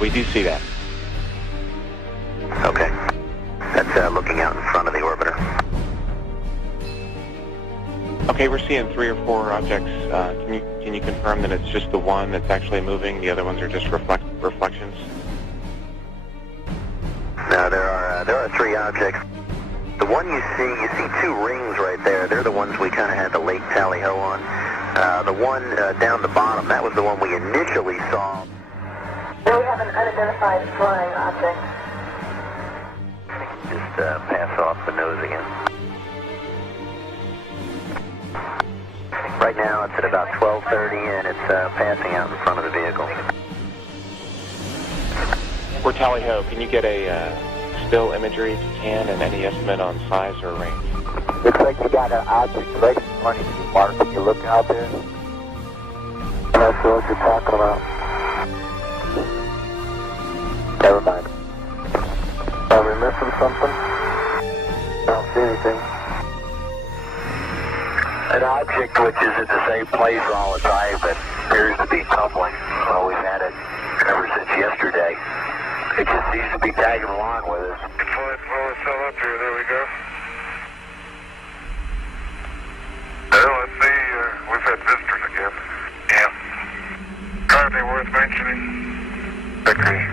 We do see that. Okay. That's looking out in front of the orbiter. Okay, we're seeing 3 or 4 objects. Can you confirm that it's just the one that's actually moving? The other ones are just reflections? No, there are 3 objects. The one you see 2 rings right there. They're the ones we kind of had the Lake Tally-Ho on. The one down the bottom, that was the one we initially saw. We have an unidentified flying object. Just pass off the nose again. Right now it's at about 12:30 and it's passing out in front of the vehicle. We're Tally-Ho. Can you get a still imagery if you can, and any estimate on size or range? Looks like you got an object right in front of you, Mark. Can you look out there? That's what you're talking about. Never mind. Are we missing something? I don't see anything. An object which is at the same place all the time but appears to be tumbling. Well, we've had it ever since yesterday. It just seems to be tagging along with us. We're still up here. There we go. Well, let's see. We've had visitors again. Yeah. Hardly worth mentioning. Okay.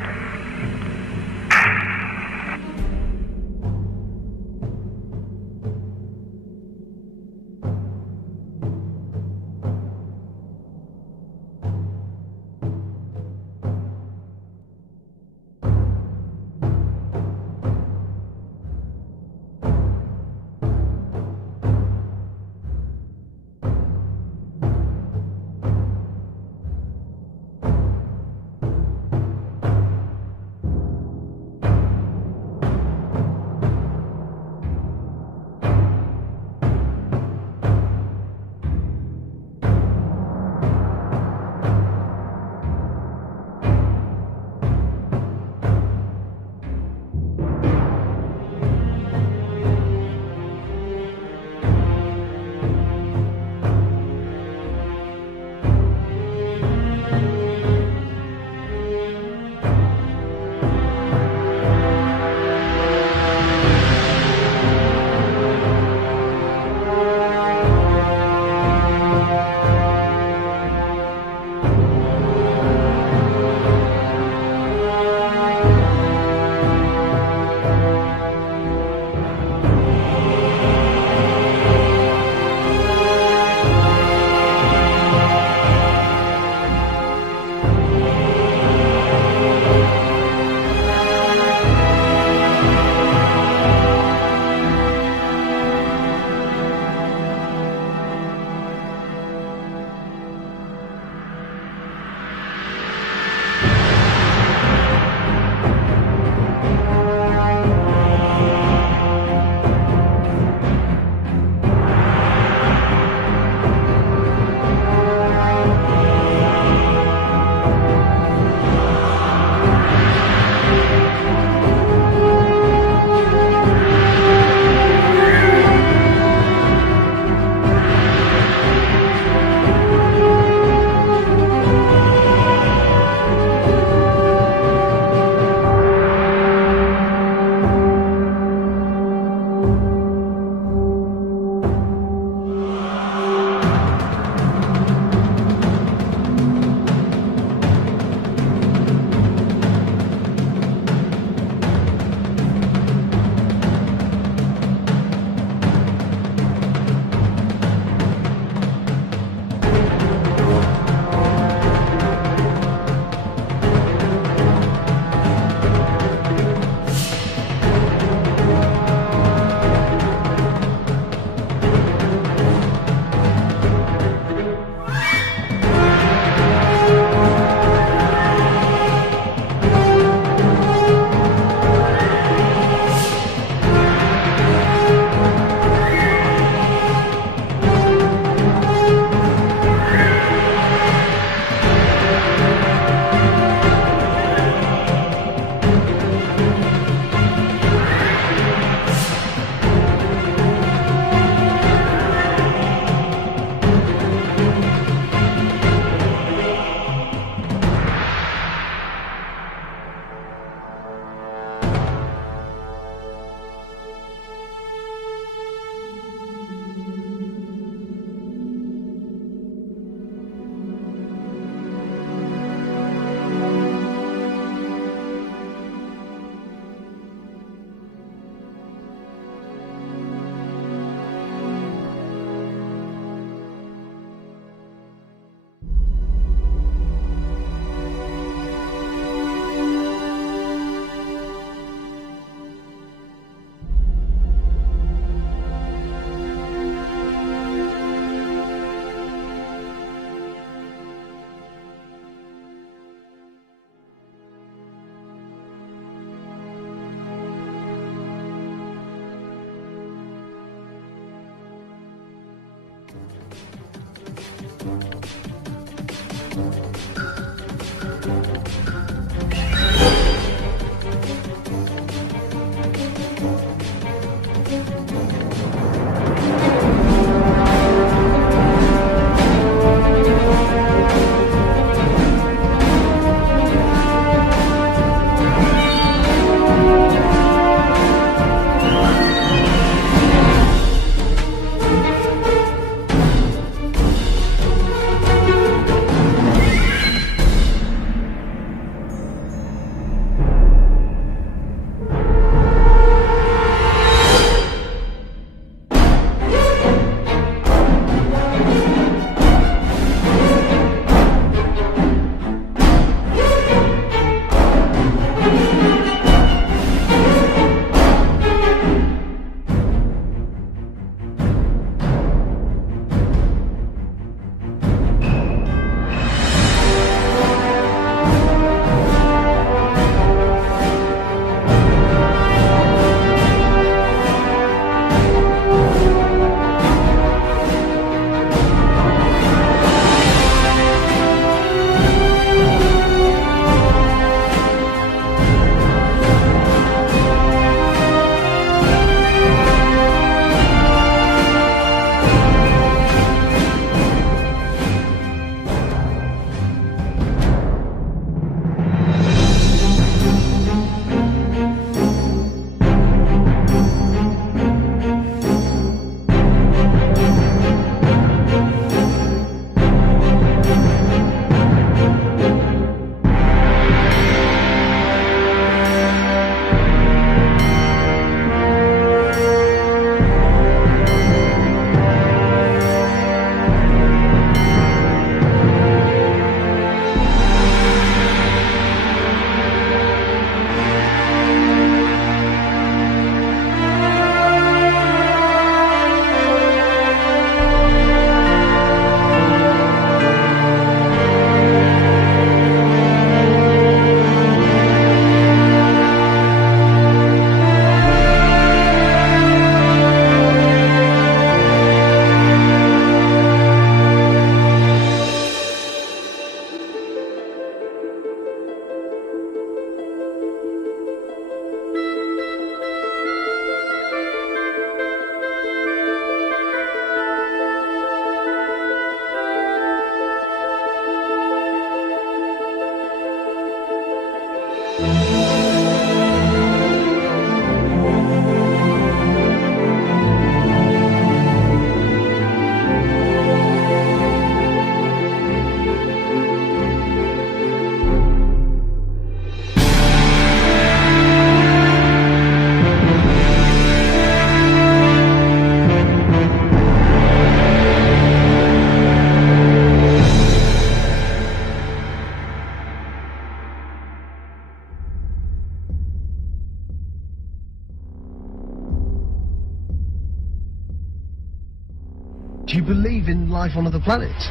Do you believe in life on other planets?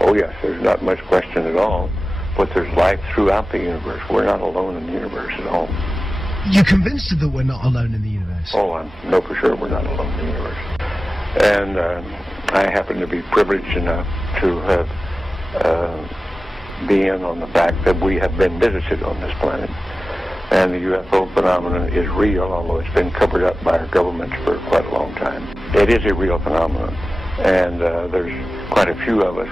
Oh yes, there's not much question at all. But there's life throughout the universe. We're not alone in the universe at all. You're convinced that we're not alone in the universe? Oh, I know for sure we're not alone in the universe. And I happen to be privileged enough to have been on the fact that we have been visited on this planet. And the UFO phenomenon is real, although it's been covered up by our governments for quite a long time. It is a real phenomenon. And there's quite a few of us.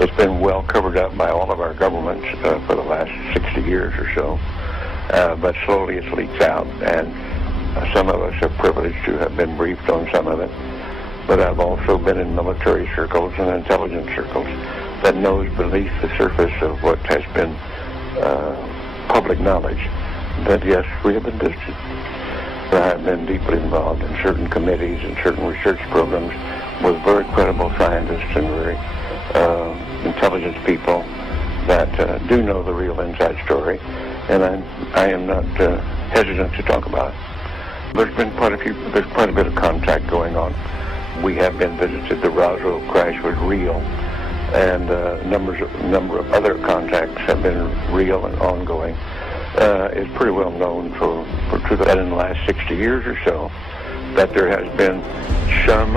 It's been well covered up by all of our governments for the last 60 years or so. But slowly it leaks out, and some of us are privileged to have been briefed on some of it. But I've also been in military circles and intelligence circles that knows beneath the surface of what has been public knowledge that, yes, we have been visited. I have been deeply involved in certain committees and certain research programs with very credible scientists and very intelligence people that do know the real inside story, and I am not hesitant to talk about it. There's quite a bit of contact going on. We have been visited. The Roswell crash was real, and a number of other contacts have been real and ongoing. It's pretty well known that in the last 60 years or so that there has been some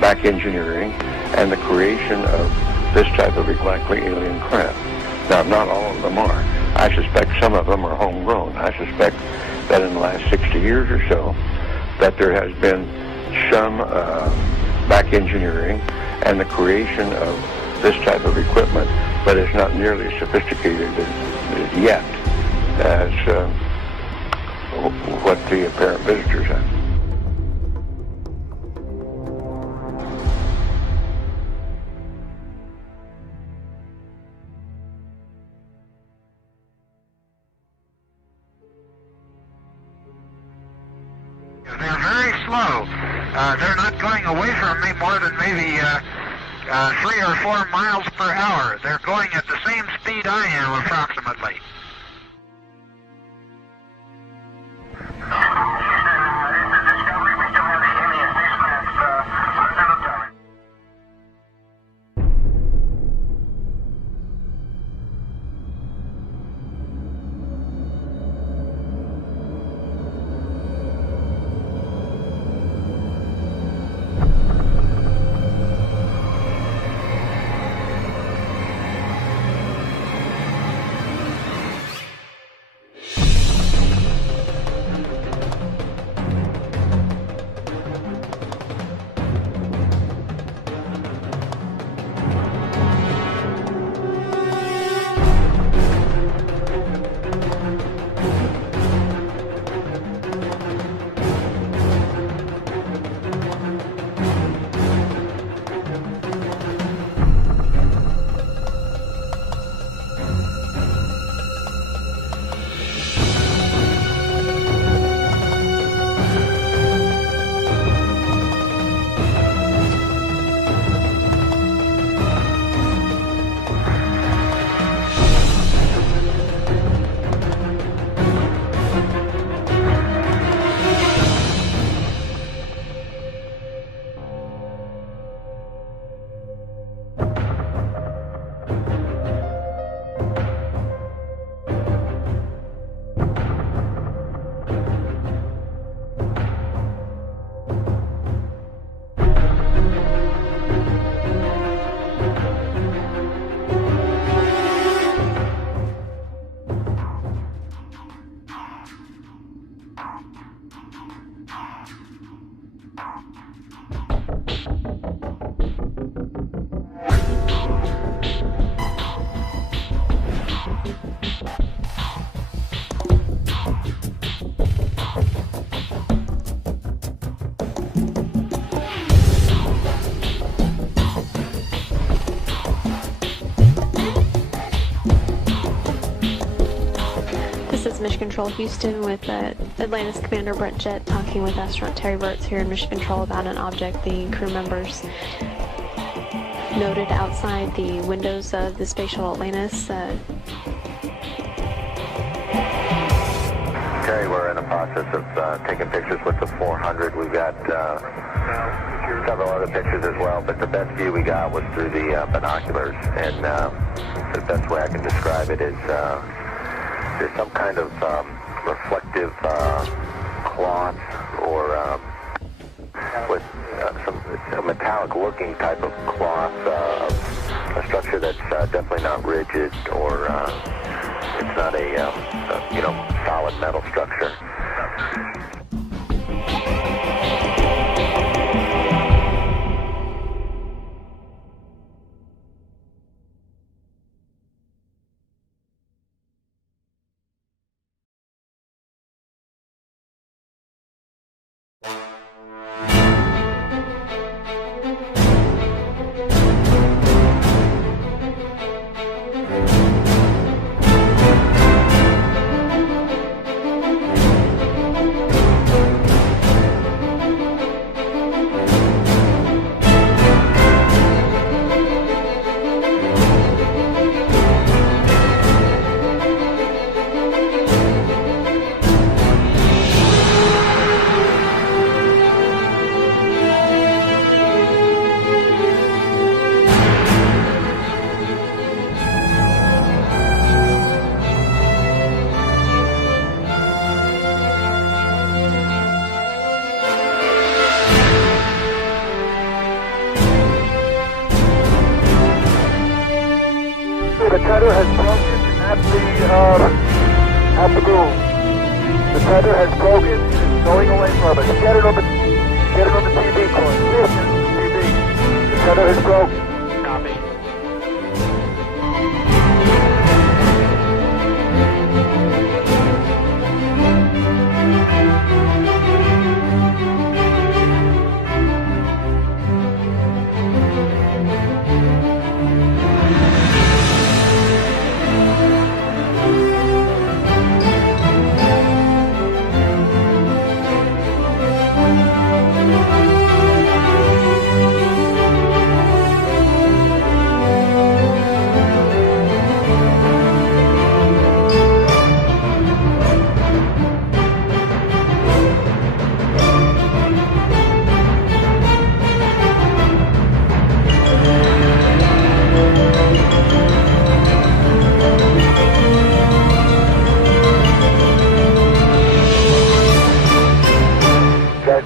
back engineering and the creation of this type of likely alien craft. Now, not all of them are. I suspect some of them are homegrown. I suspect that in the last 60 years or so that there has been some back engineering and the creation of this type of equipment, but it's not nearly as sophisticated yet as what the apparent visitors have. They're very slow. They're not going away from me more than maybe 3 or 4 miles per hour. They're going at the same speed I am, approximately. Mission Control Houston with Atlantis Commander Brett Jett talking with astronaut Terry Virts here in Mission Control about an object the crew members noted outside the windows of the Space Shuttle Atlantis. Okay, we're in the process of taking pictures with the 400. We've got several other other pictures as well, but the best view we got was through the binoculars, and the best way I can describe it is there's some kind of reflective cloth or with a metallic-looking type of cloth, a structure that's definitely not rigid, or it's not a solid metal structure. The tether has broken at the boom. The tether has broken. It's going away from us. Get it on the TV, Corey. TV. The tether has broken. Copy.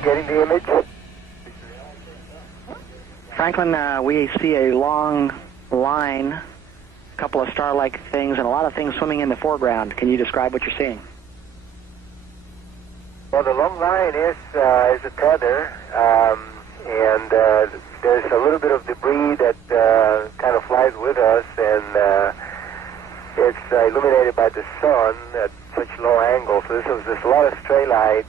Getting the image? Franklin, we see a long line, a couple of star-like things, and a lot of things swimming in the foreground. Can you describe what you're seeing? Well, the long line is a tether, and there's a little bit of debris that kind of flies with us, and it's illuminated by the sun at such low angles. So there's a lot of stray light,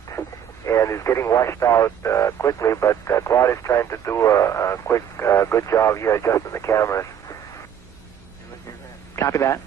and it's getting washed out quickly, but Claude is trying to do a quick, good job here adjusting the cameras. Copy that.